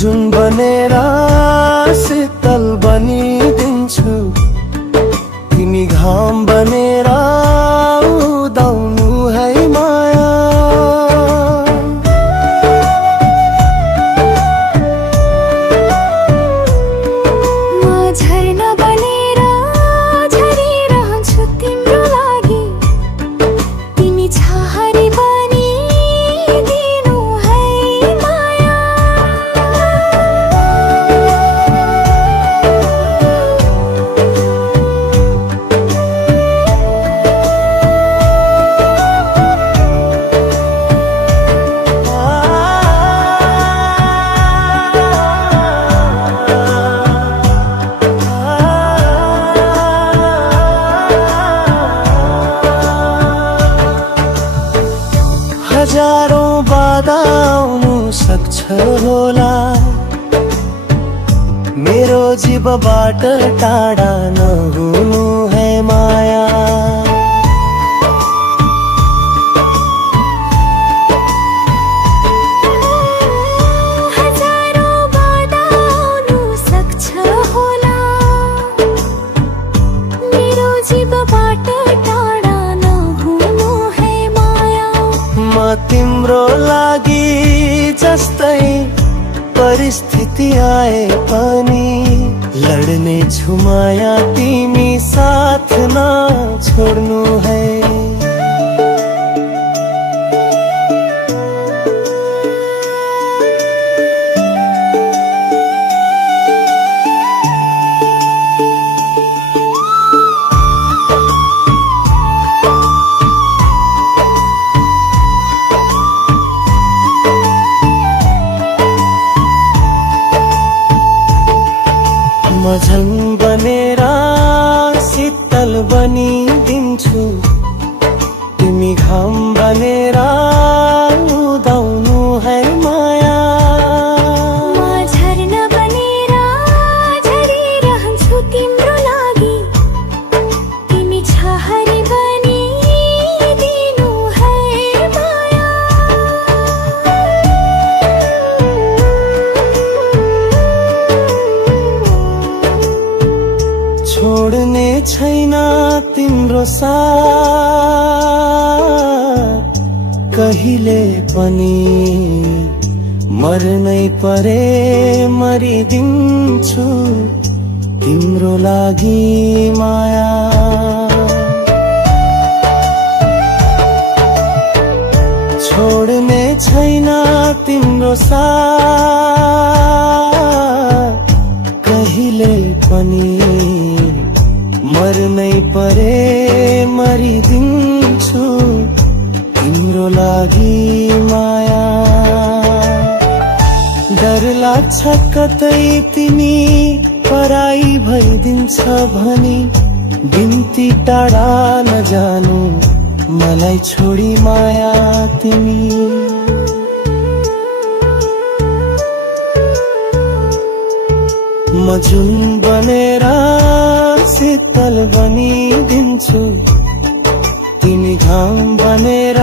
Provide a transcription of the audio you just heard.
जुन बनेर शीतल बनिदिन्छु, तिमी घाम बनेर उदाउनु है माया। म झरना बनेर झरिरहन्छु तिम्रो लागि, तिमी छहारी बनिदिनु है माया। हजारौं बाधा आउनु सक्छ होला, मेरो जीवबाट टाढा नहुनु है माया। हजारौं बाधा आउनु सक्छ होला, मेरो जीवबाट टाढा नहुनु है माया। म तिम्रो लागि जस्तै परिस्थिति आए पनि लड्ने छु माया, तिमी साथ न छोड्नु है। म झन बनेर शीतल बनिदिन्छु, तिमी घाम बनेर उदाउनु है माया। म झरना बनेर झरिरहन्छु तिम्रो लागि, तिमी छहारी बनिदिनु है माया। छोड्ने छैन तिम्रो साथ कहिले पनि, मर्नै परे मरिदिन्छु तिम्रो लागि माया। छोड्ने छैन तिम्रो साथ कहिले पनि, मर्नै परे मरिदिन्छु तिम्रो लागि माया। डर लाग्छ कतै तिमी पराई भइदिन्छ भनी, बिन्ती टाढा नजानु मलाई छोडी माया तिमी। म जुन बनेर शीतल बनिदिन्छु, तिमी घाम बनेर